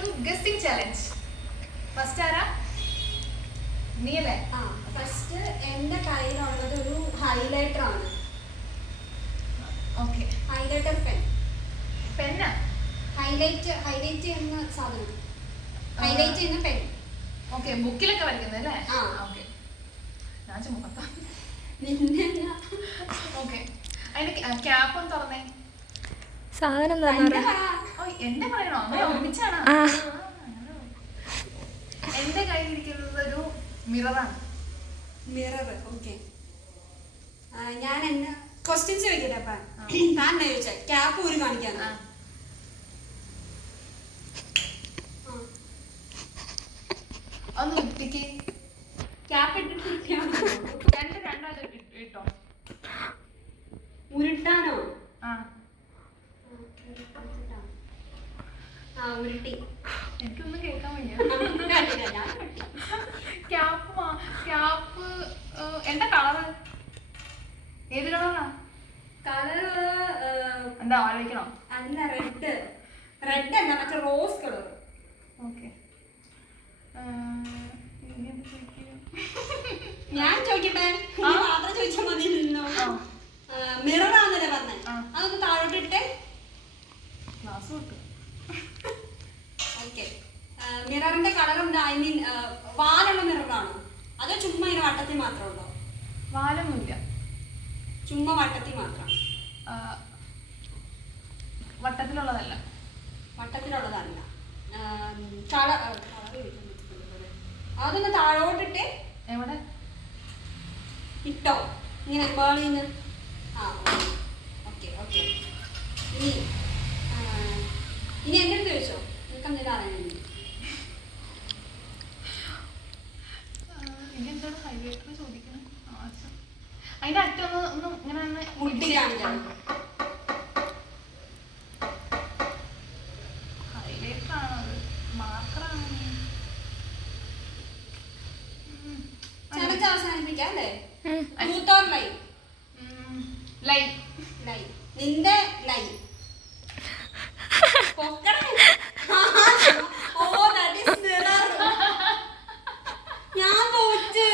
To guessing challenge. First ആരാ? നീയല്ലേ? First എൻ്റെ കയ്യിലുള്ളത് ഒരു ഹൈലൈറ്റർ ആണ്. ഓക്കെ. ഹൈലൈറ്റർ പെന്നാ? ഹൈലൈറ്റ് ചെയ്യുന്ന സാധനം, ഹൈലൈറ്റ് ചെയ്യുന്ന പെൻ. ഓക്കെ, ബുക്കിലൊക്കെ വരയ്ക്കുന്നത് അല്ലേ? ഓക്കെ, ഞാൻ ചുമ്മാ. ഓക്കെ, അതിന്റെ ക്യാപ്പ് ഒന്ന് തുറന്നേ. സാധനം എന്റെ പറയണോ? അങ്ങനെ ഒരുമിച്ചാണ്. എന്റെ കയ്യിലിരിക്കുന്നത് ഒരു മിററാണ്. മിറർ. ഓക്കെ, ഞാൻ എന്നെ ക്വസ്റ്റ്യൻസ് ചോദിക്കട്ടെ. അപ്പൊ താൻ ചോദിച്ചാൽ ക്യാപ്പ് ഊരി കാണിക്കാനോ? ഒന്ന് ഉരുട്ടിക്ക്. ക്യാപ്പ് ഇട്ടിട്ട് രണ്ടായിട്ട് ഇട്ടോ. ഉരുട്ടാനോ? ഉരുട്ടി. എനിക്കൊന്നും കേൾക്കാൻ വയ്യ. ക്യാപ്പ് എന്താ കളറ്? ഏത് കളറാ? കളറ് എന്താ ആലോചിക്കണോ? അല്ല, റെഡ്. റെഡ് അല്ല, മറ്റേ റോസ് കളർ. ഓക്കെ, ഞാൻ ചോദിക്കട്ടെ? മാത്രം ചോദിച്ചാൽ മതിയല്ലോ. മിററാന്നല്ലേ പറഞ്ഞേ? അതൊന്ന് താഴോട്ടിട്ടെ. ഓക്കെ, മിററിന്റെ കളറുണ്ട്. ഐ മീൻ വാലുള്ള മിററാണോ അതോ ചുമ്മാ ഇങ്ങനെ വട്ടത്തിൽ മാത്രം ഉണ്ടോ? വാലൊന്നുമില്ല, ചുമ്മാ വട്ടത്തിൽ മാത്രം. വട്ടത്തിലുള്ളതല്ല. വട്ടത്തിലുള്ളതല്ല. അതൊന്ന് താഴോട്ടിട്ട്. എവിടെ ഇട്ടോ? ഇങ്ങനെ മേളിന്ന്. Okay okay. ഇനി എന്റെ അടുത്ത് ചോദിച്ചോ, നിനക്ക് എന്തെങ്കിലും അറിയാൻ? ഇതെന്താണ് ഹൈലൈറ്റർ ചോദിക്കണം? അതിന്റെ അറ്റൊന്ന് ഒന്നും ഇങ്ങനെ മുട്ടി കാണിക്കാം. ഹൈലൈറ്റർ ആണത്, മാർക്കറാണ്. ചലഞ്ച് അവസാനിപ്പിക്കാം അല്ലേ? ട്രൂത്ത് ഓർ ലൈ? ലൈ. ലൈ. നിന്റെ ലൈ. ഓ, that is mirror. ഞാൻ തോറ്റ്.